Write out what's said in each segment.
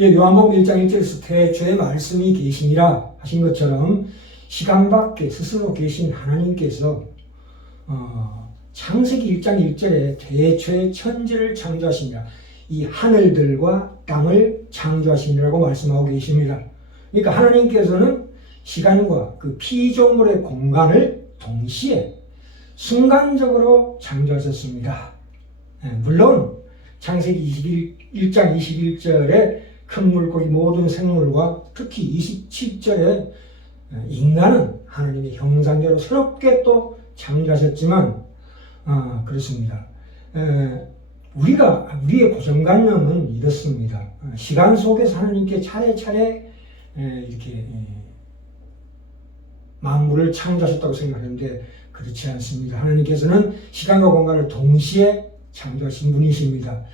예, 요한복음 1장 1절에서 태초에 말씀이 계시니라 하신 것처럼 시간 밖에 스스로 계신 하나님께서 창세기 1장 1절에 태초에 천지를 창조하시니라, 이 하늘들과 땅을 창조하시니라고 말씀하고 계십니다. 그러니까 하나님께서는 시간과 그 피조물의 공간을 동시에 순간적으로 창조하셨습니다. 물론 창세기 1장 21절에 큰 물고기 모든 생물과 특히 27절에 인간은 하나님의 형상대로 새롭게 또 창조하셨지만 그렇습니다. 우리의 고정관념은 이렇습니다. 시간 속에서 하나님께 차례차례 이렇게 만물을 창조하셨다고 생각하는데 그렇지 않습니다. 하나님께서는 시간과 공간을 동시에 창조하신 분이십니다.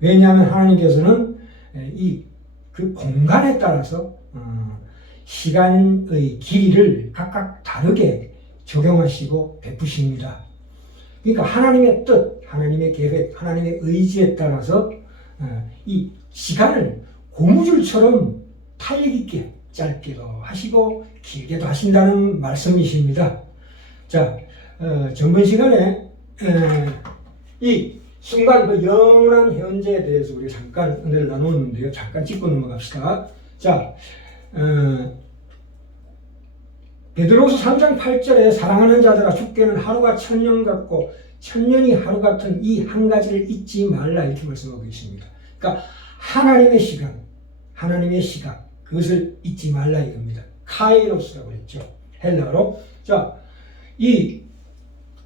왜냐하면 하나님께서는 그 공간에 따라서 시간의 길이를 각각 다르게 적용하시고 베푸십니다. 그러니까 하나님의 뜻, 하나님의 계획, 하나님의 의지에 따라서 이 시간을 고무줄처럼 탄력 있게 짧게도 하시고 길게도 하신다는 말씀이십니다. 자, 전번 시간에 이 순간 그 영원한 현재에 대해서 우리가 잠깐 은혜를 나누었는데요. 잠깐 짚고 넘어갑시다. 자, 베드로후서 3장 8절에 사랑하는 자들아 주께는 하루가 천년 같고 천년이 하루 같은 이 한 가지를 잊지 말라 이렇게 말씀하고 계십니다. 그러니까 하나님의 시간 그것을 잊지 말라 이겁니다. 카이로스라고 했죠. 헬라어로. 자, 이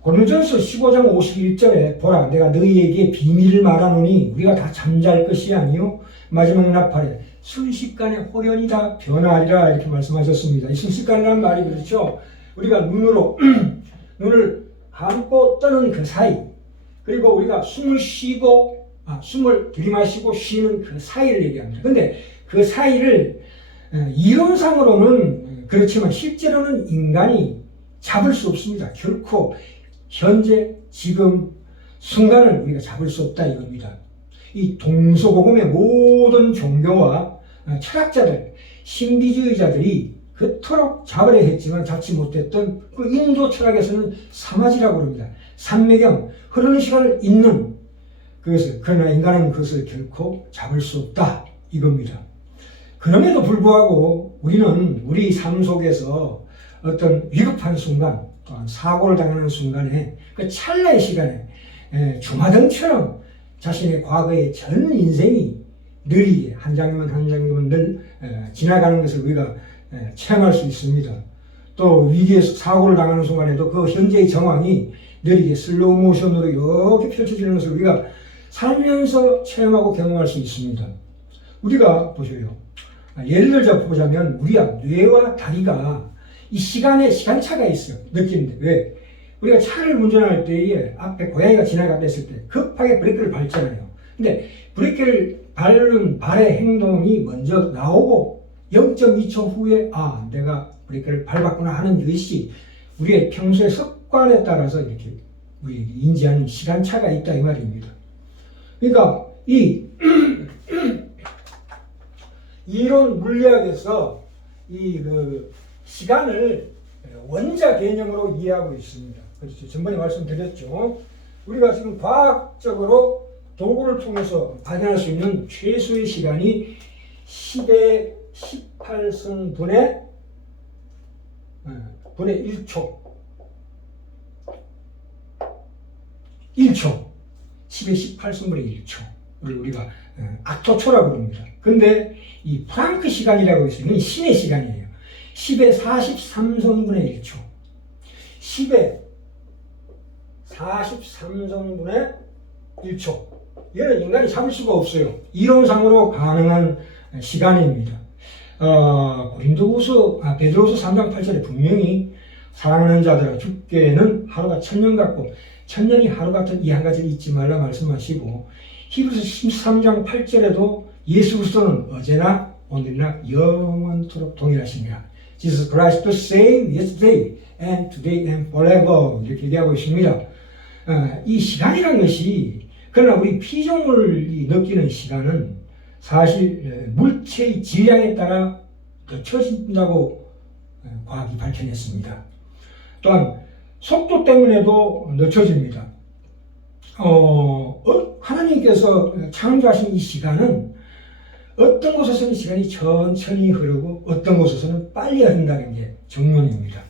고린도전서 15장 51절에 보라 내가 너희에게 비밀을 말하노니 우리가 다 잠잘 것이 아니요 마지막 나팔에 순식간에 호련히 다 변하리라 이렇게 말씀하셨습니다. 이 순식간이라는 말이 그렇죠. 우리가 눈을 감고 뜨는 그 사이, 그리고 우리가 숨을 들이마시고 쉬는 그 사이를 얘기합니다. 근데 그 사이를 이론상으로는 그렇지만 실제로는 인간이 잡을 수 없습니다. 결코 현재 지금 순간을 우리가 잡을 수 없다 이겁니다. 이 동서고금의 모든 종교와 철학자들, 신비주의자들이 그토록 잡으려 했지만 잡지 못했던 그 인도 철학에서는 사마지라고 합니다. 산매경, 흐르는 시간을 잇는 그것을, 그러나 인간은 그것을 결코 잡을 수 없다 이겁니다. 그럼에도 불구하고 우리는 우리 삶 속에서 어떤 위급한 순간, 또한 사고를 당하는 순간에 그 찰나의 시간에 주마등처럼 자신의 과거의 전 인생이 느리게 한 장면 한 장면 늘 지나가는 것을 우리가 체험할 수 있습니다. 또 위기에서 사고를 당하는 순간에도 그 현재의 정황이 느리게 슬로우 모션으로 이렇게 펼쳐지는 것을 우리가 살면서 체험하고 경험할 수 있습니다. 우리가 보셔요. 예를 들어 보자면 우리가 뇌와 다리가 이 시간차가 있어요. 느끼는데 왜? 우리가 차를 운전할 때에 앞에 고양이가 지나가다 했을 때 급하게 브레이크를 밟잖아요. 근데 브레이크를 밟는 발의 행동이 먼저 나오고 0.2초 후에 내가 브레이크를 밟았구나 하는 것이 우리의 평소의 습관에 따라서 이렇게 우리에게 인지하는 시간차가 있다 이 말입니다. 그러니까 이 이론 물리학에서 그 시간을 원자 개념으로 이해하고 있습니다. 그렇죠. 전번에 말씀드렸죠. 우리가 지금 과학적으로 도구를 통해서 발견할 수 있는 최소의 시간이 10의 18승분의 1초. 10의 18승분의 1초를 우리가 아토초라고 합니다. 근데 이 프랑크 시간이라고 있으면 신의 시간이에요. 10의 43승분의 1초. 10의 43승분의 1초. 이거는 인간이 잡을 수가 없어요. 이론상으로 가능한 시간입니다. 베드로후서 3장 8절에 분명히 사랑하는 자들아 주께는 하루가 천년 같고 천년이 하루 같은 이 한 가지를 잊지 말라 말씀하시고 히브리서 13장 8절에도 예수 그리스도는 어제나 오늘이나 영원토록 동일하시니라. Jesus Christ the same yesterday and today and forever 이렇게 얘기하고 있습니다. 이 시간이라는 것이 그러나 우리 피조물이 느끼는 시간은 사실 물체의 질량에 따라 늦춰진다고 과학이 밝혀냈습니다. 또한 속도 때문에도 늦춰집니다. 하나님께서 창조하신 이 시간은 어떤 곳에서는 시간이 천천히 흐르고 어떤 곳에서는 빨리 흐른다는 게 정론입니다.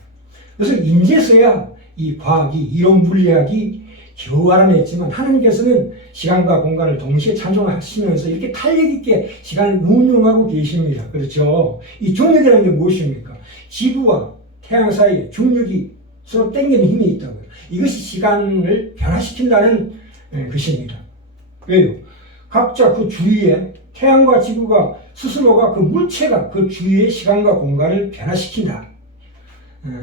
그래서 인제서야 이 과학이, 이론 물리학이 겨우 알아냈지만 하나님께서는 시간과 공간을 동시에 창조하시면서 이렇게 탄력 있게 시간을 운용하고 계십니다. 그렇죠? 이 중력이라는 게 무엇입니까? 지구와 태양 사이에 중력이 서로 당기는 힘이 있다고요. 이것이 시간을 변화시킨다는 것입니다. 왜요? 각자 그 주위에 태양과 지구가 스스로가 그 물체가 그 주위의 시간과 공간을 변화시킨다.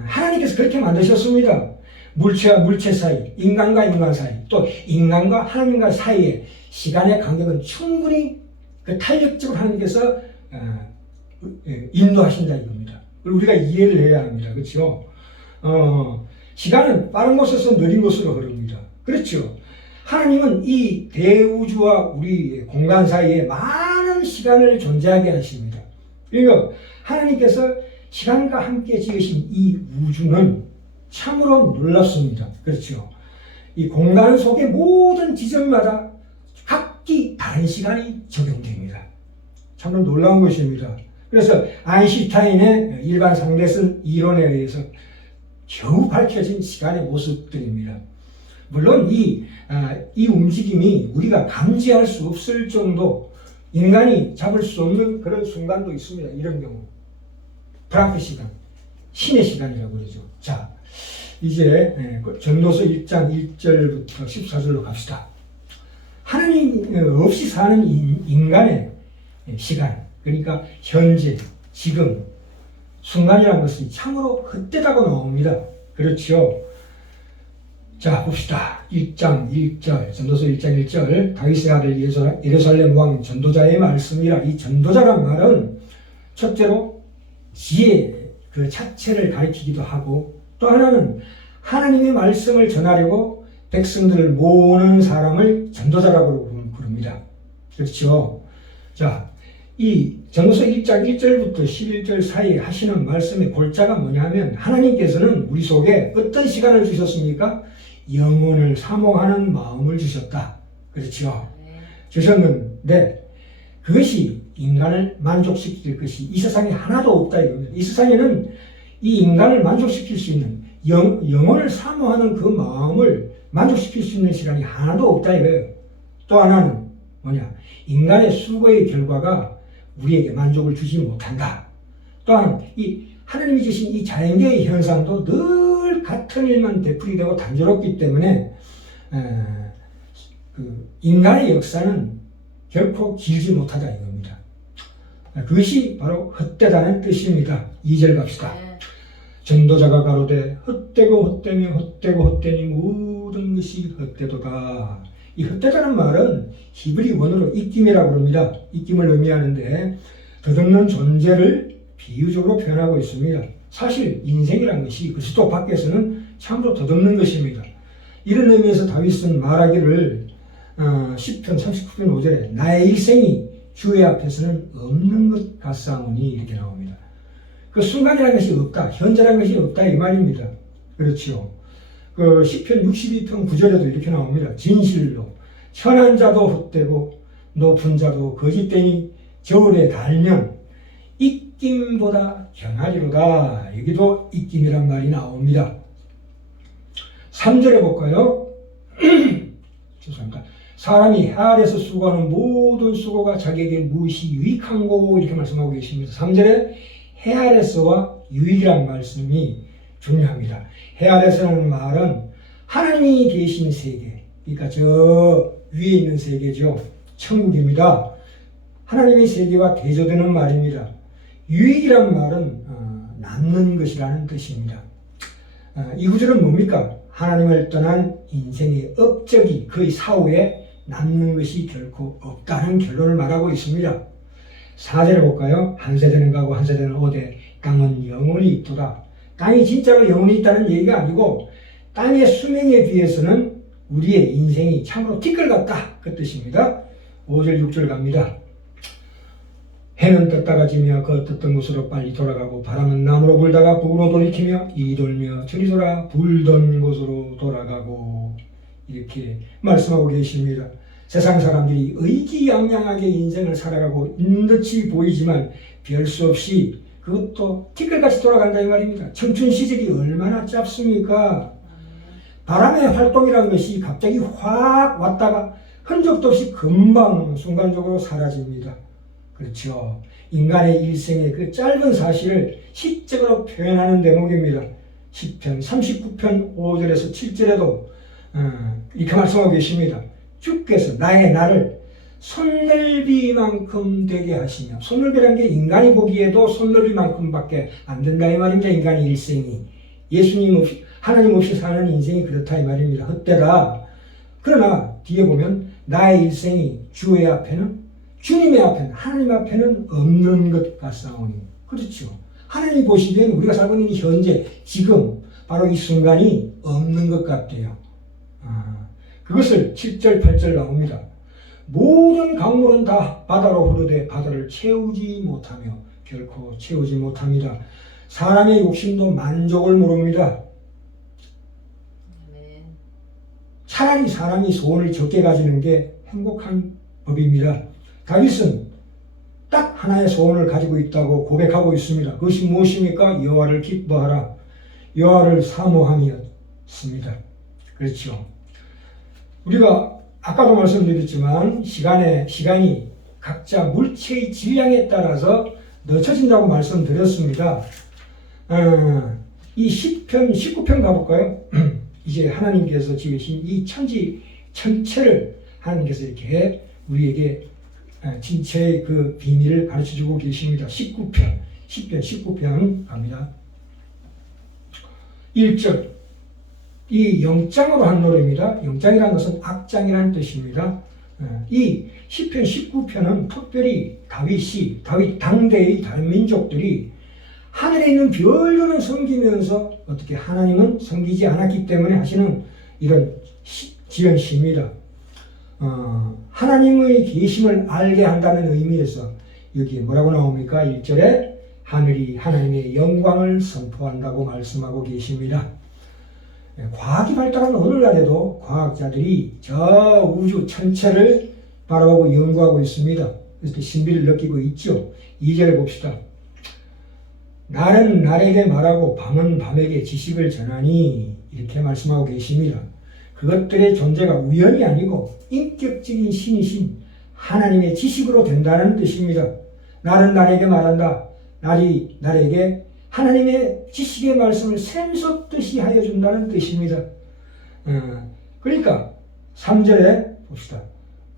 하나님께서 그렇게 만드셨습니다. 물체와 물체 사이, 인간과 인간 사이, 또 인간과 하나님과 사이의 시간의 간격은 충분히 그 탄력적으로 하나님께서 인도하신다 이겁니다. 우리가 이해를 해야 합니다. 그렇죠? 시간은 빠른 곳에서 느린 곳으로 흐릅니다. 그렇죠? 하나님은 이 대우주와 우리 공간 사이에 많은 시간을 존재하게 하십니다. 그리고 하나님께서 시간과 함께 지으신 이 우주는 참으로 놀랍습니다. 그렇죠? 이 공간 속의 모든 지점마다 각기 다른 시간이 적용됩니다. 참으로 놀라운 것입니다. 그래서 아인슈타인의 일반 상대성 이론에 의해서 겨우 밝혀진 시간의 모습들입니다. 물론 이 움직임이 우리가 감지할 수 없을 정도 인간이 잡을 수 없는 그런 순간도 있습니다. 이런 경우 플랑크 시간, 신의 시간이라고 그러죠. 자, 이제 전도서 1장 1절부터 14절로 갑시다. 하나님 없이 사는 인간의 시간, 그러니까 현재, 지금, 순간이라는 것이 참으로 헛되다고 나옵니다. 그렇죠? 자, 봅시다. 1장 1절, 전도서 1장 1절, 다윗의 아들 예루살렘 왕 전도자의 말씀이라. 이 전도자란 말은 첫째로 지혜 그 자체를 가리키기도 하고, 또 하나는 하나님의 말씀을 전하려고 백성들을 모으는 사람을 전도자라고 부릅니다. 그렇죠? 자, 이 전도서 1장 1절부터 11절 사이에 하시는 말씀의 골자가 뭐냐면 하나님께서는 우리 속에 어떤 시간을 주셨습니까? 영혼을 사모하는 마음을 주셨다. 그렇죠? 주셨는데 그것이 인간을 만족시킬 것이 이 세상에 하나도 없다 이겁니다. 이 세상에는 이 인간을 만족시킬 수 있는 영혼을 사모하는 그 마음을 만족시킬 수 있는 시간이 하나도 없다 이거예요. 또 하나는 뭐냐? 인간의 수고의 결과가 우리에게 만족을 주지 못한다. 또한 이 하나님이 주신 이 자연계의 현상도 늘 같은 일만 되풀이되고 단조롭기 때문에 그 인간의 역사는 결코 길지 못하다 이겁니다. 그것이 바로 헛되다는 뜻입니다. 2절 갑시다. 전도자가 가로되 헛되고 헛되며 헛되고 헛되니 모든 것이 헛되도다. 이 헛되다는 말은 히브리 원어로 입김이라고 합니다. 입김을 의미하는데 덧없는 존재를 비유적으로 표현하고 있습니다. 사실 인생이라는 것이 그리스도 밖에서는 참으로 덧없는 것입니다. 이런 의미에서 다윗은 말하기를 10편 39편 5절에 나의 일생이 주의 앞에서는 없는 것 같사오니 이렇게 나옵니다. 그 순간이라는 것이 없다, 현재라는 것이 없다 이 말입니다. 그렇죠. 그 10편 62편 9절에도 이렇게 나옵니다. 진실로 천한 자도 헛되고 높은 자도 거짓되니 저울에 달면 입김보다 경하리로다. 여기도 입김이란 말이 나옵니다. 3절에 볼까요? 죄송합니다. 사람이 해 아래서 수고하는 모든 수고가 자기에게 무엇이 유익한고 이렇게 말씀하고 계십니다. 3절에 해 아래서와 유익이란 말씀이 중요합니다. 해 아래서라는 말은 하나님이 계신 세계, 그러니까 저 위에 있는 세계죠. 천국입니다. 하나님의 세계와 대조되는 말입니다. 유익이란 말은 남는 것이라는 뜻입니다. 이 구절은 뭡니까? 하나님을 떠난 인생의 업적이 그의 사후에 남는 것이 결코 없다는 결론을 말하고 있습니다. 4절에 볼까요? 한 세대는 가고 한 세대는 오되 땅은 영원히 있도다. 땅이 진짜로 영원히 있다는 얘기가 아니고 땅의 수명에 비해서는 우리의 인생이 참으로 티끌 같다 그 뜻입니다. 5절 6절 갑니다. 해는 떴다가 지며 그 떴던 곳으로 빨리 돌아가고 바람은 남으로 불다가 북으로 돌이키며 이리 돌며 저리 돌아 불던 곳으로 돌아가고 이렇게 말씀하고 계십니다. 세상 사람들이 의기양양하게 인생을 살아가고 있는 듯이 보이지만 별 수 없이 그것도 티끌같이 돌아간다 이 말입니다. 청춘 시절이 얼마나 짧습니까? 바람의 활동이라는 것이 갑자기 확 왔다가 흔적도 없이 금방 순간적으로 사라집니다. 그렇죠. 인간의 일생의 그 짧은 사실을 시적으로 표현하는 대목입니다. 시편 39편 5절에서 7절에도 이렇게 말씀하고 계십니다. 주께서 나를 손넓이만큼 되게 하시며, 손넓이라는 게 인간이 보기에도 손넓이만큼밖에 안 된다 이 말입니다. 인간의 일생이 예수님 없이 하나님 없이 사는 인생이 그렇다 이 말입니다. 헛되다. 그러나 뒤에 보면 나의 일생이 주의 앞에는, 주님의 앞에는, 하나님 앞에는 없는 것 같사오니. 그렇죠. 하나님이 보시기에는 우리가 살고 있는 현재 지금 바로 이 순간이 없는 것 같대요. 그것을 7절 8절 나옵니다. 모든 강물은 다 바다로 흐르되 바다를 채우지 못하며 결코 채우지 못합니다. 사람의 욕심도 만족을 모릅니다. 차라리 사람이 소원을 적게 가지는 게 행복한 법입니다. 다윗은 딱 하나의 소원을 가지고 있다고 고백하고 있습니다. 그것이 무엇입니까? 여호와를 기뻐하라. 여호와를 사모함이었습니다. 그렇죠. 우리가 아까도 말씀드렸지만 시간이 각자 물체의 질량에 따라서 늦춰진다고 말씀드렸습니다. 이 시편 19편 가볼까요? 이제 하나님께서 지으신 이 천지 전체를 하나님께서 이렇게 우리에게 진체의 그 비밀을 가르쳐주고 계십니다. 19편, 시편 19편 갑니다. 1절. 이 영장으로 한 노래입니다. 영장이라는 것은 악장이라는 뜻입니다. 이 시편 19편은 특별히 다윗 당대의 다른 민족들이 하늘에 있는 별들은 섬기면서 어떻게 하나님은 섬기지 않았기 때문에 하시는 이런 지은 시입니다. 하나님의 계심을 알게 한다는 의미에서 여기 뭐라고 나옵니까? 1절에 하늘이 하나님의 영광을 선포한다고 말씀하고 계십니다. 과학이 발달한 오늘날에도 과학자들이 저 우주 전체를 바라보고 연구하고 있습니다. 그래서 신비를 느끼고 있죠. 2절에 봅시다. 날은 날에게 말하고 밤은 밤에게 지식을 전하니 이렇게 말씀하고 계십니다. 그것들의 존재가 우연이 아니고 인격적인 신이신 하나님의 지식으로 된다는 뜻입니다. 날은 날에게 말한다. 날이 날에게 하나님의 지식의 말씀을 샘솟듯이 하여 준다는 뜻입니다. 그러니까 3절에 봅시다.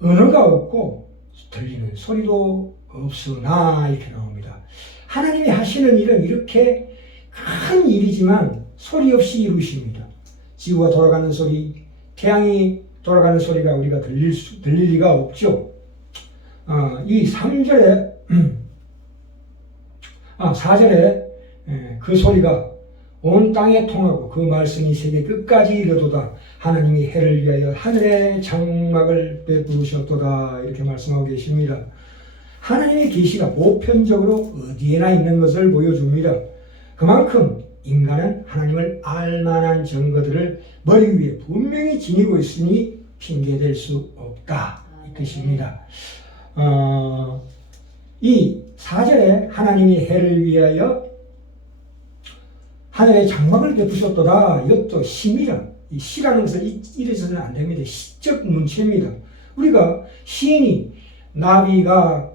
언어가 없고 들리는 소리도 없으나 이렇게 나옵니다. 하나님이 하시는 일은 이렇게 큰 일이지만 소리 없이 이루십니다. 지구가 돌아가는 소리, 태양이 돌아가는 소리가 우리가 들릴 리가 없죠. 이 3절에 4절에 그 소리가 온 땅에 통하고 그 말씀이 세계 끝까지 이르도다. 하나님이 해를 위하여 하늘의 장막을 베푸셨도다. 이렇게 말씀하고 계십니다. 하나님의 계시가 보편적으로 어디에나 있는 것을 보여줍니다. 그만큼 인간은 하나님을 알만한 증거들을 머리 위에 분명히 지니고 있으니 핑계댈 수 없다. 이 뜻입니다. 이 4절에 하나님이 해를 위하여 하늘의 장막을 베푸셨도다. 이것도 시입니다. 이 시라는 것을 이래서는 안 됩니다. 시적 문체입니다. 우리가 시인이 나비가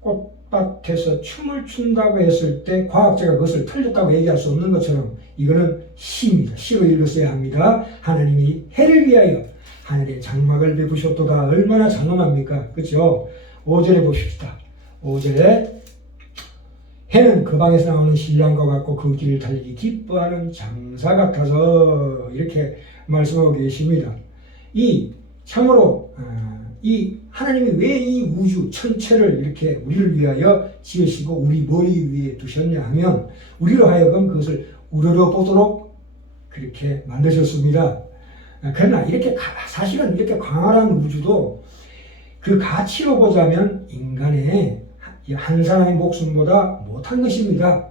꽃밭에서 춤을 춘다고 했을 때 과학자가 그것을 틀렸다고 얘기할 수 없는 것처럼 이거는 시입니다. 시로 읽었어야 합니다. 하나님이 해를 위하여 하늘의 장막을 베푸셨도다. 얼마나 장엄합니까? 그렇죠? 5절에 봅시다. 5절에 해는 그 방에서 나오는 신랑과 같고 그 길을 달리기 기뻐하는 장사 같아서 이렇게 말씀하고 계십니다. 이 참으로 이 하나님이 왜 이 우주 천체를 이렇게 우리를 위하여 지으시고 우리 머리 위에 두셨냐 하면 우리로 하여금 그것을 우러러보도록 그렇게 만드셨습니다. 그러나 이렇게 사실은 이렇게 광활한 우주도 그 가치로 보자면 인간의 이 한 사람의 목숨보다 못한 것입니다.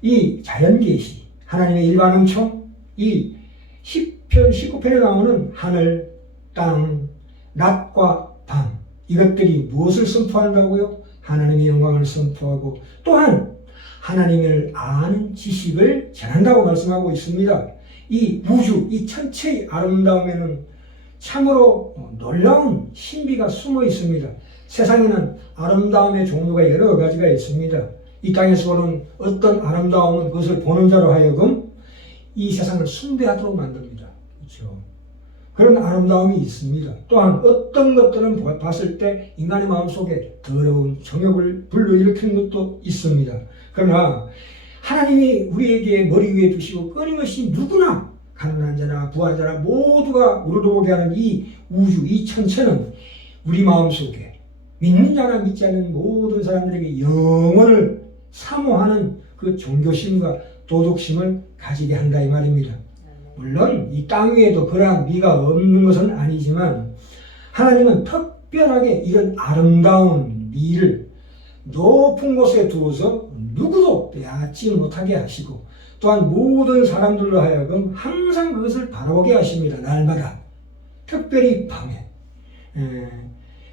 이 자연계시, 하나님의 일반 은총, 이 10편, 19편에 나오는 하늘, 땅, 낮과 밤, 이것들이 무엇을 선포한다고요? 하나님의 영광을 선포하고 또한 하나님을 아는 지식을 전한다고 말씀하고 있습니다. 이 우주, 이 천체의 아름다움에는 참으로 놀라운 신비가 숨어 있습니다. 세상에는 아름다움의 종류가 여러 가지가 있습니다. 이 땅에서 보는 어떤 아름다움은 그것을 보는 자로 하여금 이 세상을 숭배하도록 만듭니다. 그렇죠? 그런 아름다움이 있습니다. 또한 어떤 것들은 봤을 때 인간의 마음속에 더러운 정욕을 불러일으키는 것도 있습니다. 그러나 하나님이 우리에게 머리 위에 두시고 끊임없이 누구나 가난한 자나 부한 자나 모두가 우러러보게 하는 이 우주, 이 천체는 우리 마음속에 믿는 자나 믿지 않는 모든 사람들에게 영원을 사모하는 그 종교심과 도덕심을 가지게 한다 이 말입니다. 물론 이 땅 위에도 그러한 미가 없는 것은 아니지만 하나님은 특별하게 이런 아름다운 미를 높은 곳에 두어서 누구도 빼앗지 못하게 하시고 또한 모든 사람들로 하여금 항상 그것을 바라보게 하십니다. 날마다. 특별히 밤에.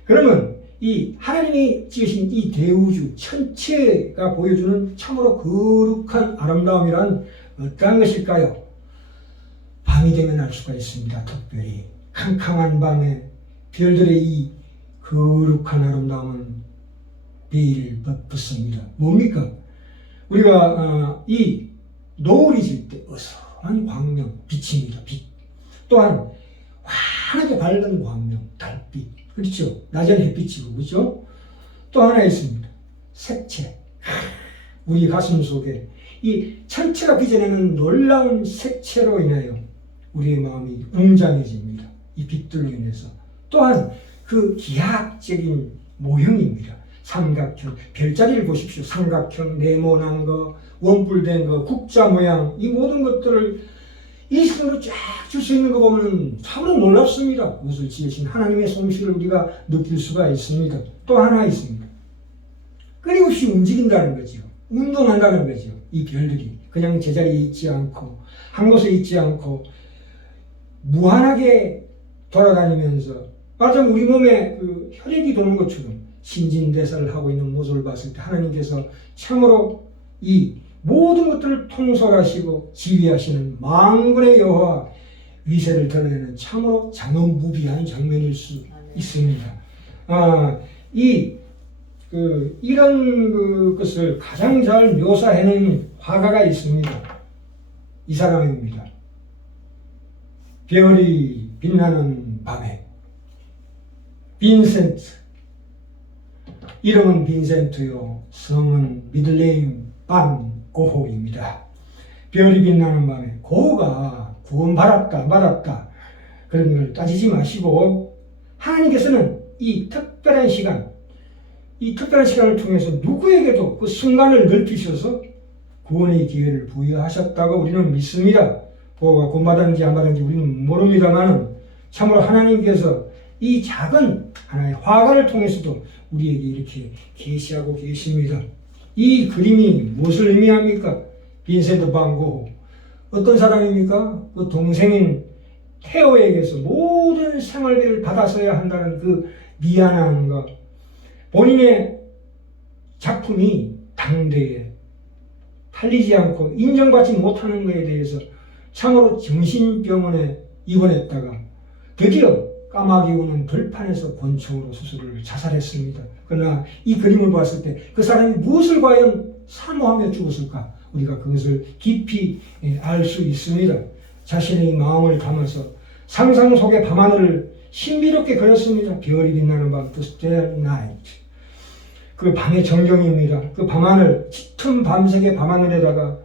그러면 이 하나님이 지으신 이 대우주 천체가 보여주는 참으로 거룩한 아름다움이란 어떠한 것일까요? 밤이 되면 알 수가 있습니다. 특별히 캄캄한 밤에 별들의 이 거룩한 아름다움은 매일 붙습니다. 뭡니까? 우리가 이 노을이 질 때 어서한 광명, 빛입니다. 빛. 또한 환하게 밝은 광명, 달빛. 그렇죠? 낮은 햇빛이고, 그렇죠? 또 하나 있습니다. 색채. 우리 가슴 속에 이 천체가 빚어내는 놀라운 색채로 인하여 우리의 마음이 웅장해집니다. 이 빛들로 인해서. 또한 그 기하학적인 모형입니다. 삼각형, 별자리를 보십시오. 삼각형, 네모난 거, 원뿔된 거, 국자 모양, 이 모든 것들을 일시적으로 쫙 줄 수 있는 거 보면 참으로 놀랍습니다. 그것을 지으신 하나님의 솜씨를 우리가 느낄 수가 있습니다. 또 하나 있습니다. 끊임없이 움직인다는 거죠. 운동한다는 거죠. 이 별들이 그냥 제자리에 있지 않고 한 곳에 있지 않고 무한하게 돌아다니면서 말하자면 우리 몸에 그 혈액이 도는 것처럼 신진대사를 하고 있는 모습을 봤을 때 하나님께서 참으로 이 모든 것들을 통솔하시고 지휘하시는 만군의 여호와 위세를 드러내는 참으로 장엄무비한 장면일 수 있습니다. 이런 것을 가장 잘 묘사해낸 화가가 있습니다. 이 사람입니다. 별이 빛나는 밤에 빈센트. 이름은 빈센트요. 성은 미들네임 반 고호입니다. 별이 빛나는 밤에 고호가 구원받았다 말았다 그런 걸 따지지 마시고 하나님께서는 이 특별한 시간을 통해서 누구에게도 그 순간을 넓히셔서 구원의 기회를 부여하셨다고 우리는 믿습니다. 고호가 구원받았는지 안 받았는지 우리는 모릅니다만 참으로 하나님께서 이 작은 하나의 화가를 통해서도 우리에게 이렇게 계시하고 계십니다. 이 그림이 무엇을 의미합니까? 빈센트 반 고호. 어떤 사람입니까? 그 동생인 테오에게서 모든 생활비를 받아서야 한다는 그 미안함과 본인의 작품이 당대에 팔리지 않고 인정받지 못하는 것에 대해서 참으로 정신병원에 입원했다가 드디어 까마귀 우는 들판에서 권총으로 스스로를 자살했습니다. 그러나 이 그림을 봤을 때 그 사람이 무엇을 과연 사모하며 죽었을까? 우리가 그것을 깊이 알 수 있습니다. 자신의 마음을 담아서 상상 속의 밤하늘을 신비롭게 그렸습니다. 별이 빛나는 밤, The Starry Night. 그 밤의 정경입니다. 그 밤하늘, 짙은 밤색의 밤하늘에다가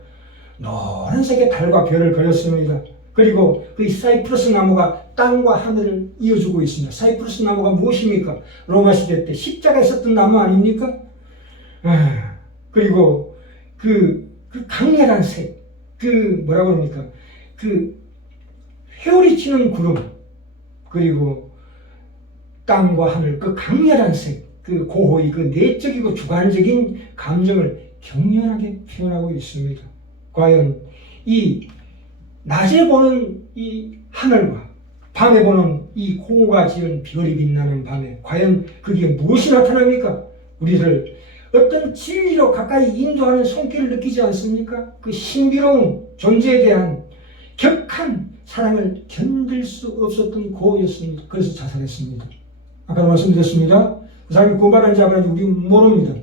노란색의 달과 별을 그렸습니다. 그리고 그 사이프러스 나무가 땅과 하늘을 이어주고 있습니다. 사이프러스 나무가 무엇입니까? 로마 시대 때 십자가에 썼던 나무 아닙니까? 그리고 그 강렬한 색, 뭐라고 합니까? 회오리 치는 구름, 그리고 땅과 하늘, 그 강렬한 색, 그 고호의 그 내적이고 주관적인 감정을 격렬하게 표현하고 있습니다. 과연 이 낮에 보는 이 하늘과 밤에 보는 이 고호가 지은 별이 빛나는 밤에 과연 그게 무엇이 나타납니까? 우리를 어떤 진리로 가까이 인도하는 손길을 느끼지 않습니까? 그 신비로운 존재에 대한 격한 사랑을 견딜 수 없었던 고호였습니다. 그래서 자살했습니다. 아까도 말씀드렸습니다. 그 사람이 구원받았는지 안 받았는지 우리는 모릅니다.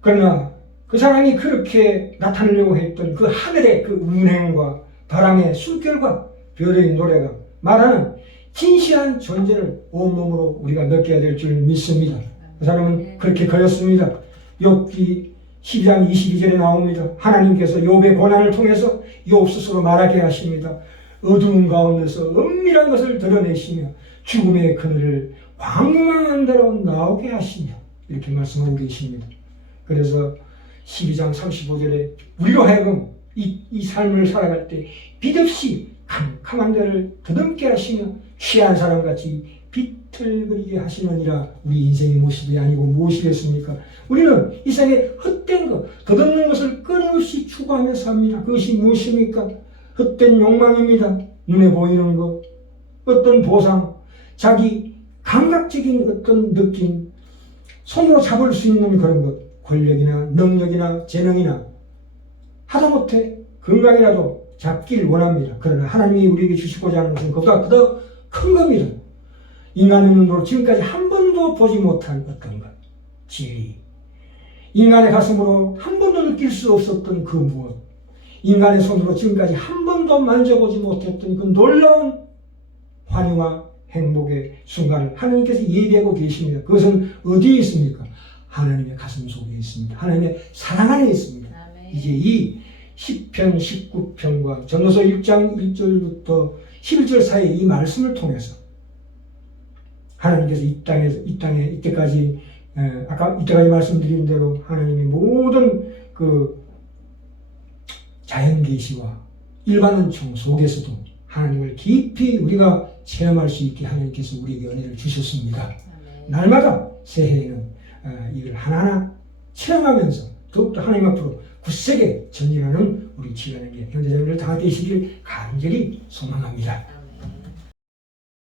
그러나 그 사람이 그렇게 나타내려고 했던 그 하늘의 그 운행과 바람의 숨결과 별의 노래가 말하는 진실한 존재를 온몸으로 우리가 느껴야 될 줄 믿습니다. 그 사람은 그렇게 그렸습니다. 욥기 12장 22절에 나옵니다. 하나님께서 욥의 고난을 통해서 욥 스스로 말하게 하십니다. 어두운 가운데서 은밀한 것을 드러내시며 죽음의 그늘을 광명한 대로 나오게 하시며 이렇게 말씀하고 계십니다. 그래서 12장 35절에 우리로 하여금 이 삶을 살아갈 때 빛없이 캄캄한 데를 더듬게 하시며 취한 사람같이 비틀거리게 하시느니라. 우리 인생의 모습이 아니고 무엇이겠습니까? 우리는 이 세상에 헛된 것, 덧없는 것을 끊임없이 추구하며 삽니다. 그것이 무엇입니까? 헛된 욕망입니다. 눈에 보이는 것, 어떤 보상, 자기 감각적인 어떤 느낌, 손으로 잡을 수 있는 그런 것, 권력이나 능력이나 재능이나 하다못해 건강이라도 잡길 원합니다. 그러나 하나님이 우리에게 주시고자 하는 것은 그보다 더 큰 겁니다. 인간의 눈으로 지금까지 한 번도 보지 못한 어떤 것, 진리, 인간의 가슴으로 한 번도 느낄 수 없었던 그 무엇, 인간의 손으로 지금까지 한 번도 만져보지 못했던 그 놀라운 환희와 행복의 순간을 하나님께서 예비하고 계십니다. 그것은 어디에 있습니까? 하나님의 가슴 속에 있습니다. 하나님의 사랑 안에 있습니다. 아멘. 이제 이 10편, 19편과 전도서 1장 1절부터 11절 사이에 이 말씀을 통해서 하나님께서 이때까지 말씀드린 대로 하나님의 모든 그 자연 계시와 일반 은총 속에서도 하나님을 깊이 우리가 체험할 수 있게 하나님께서 우리에게 은혜를 주셨습니다. 아멘. 날마다 새해에는 이걸 하나하나 체험하면서 더욱더 하나님 앞으로 굳세게 전진하는 우리 지간의 형제자매들 다 되시길 간절히 소망합니다.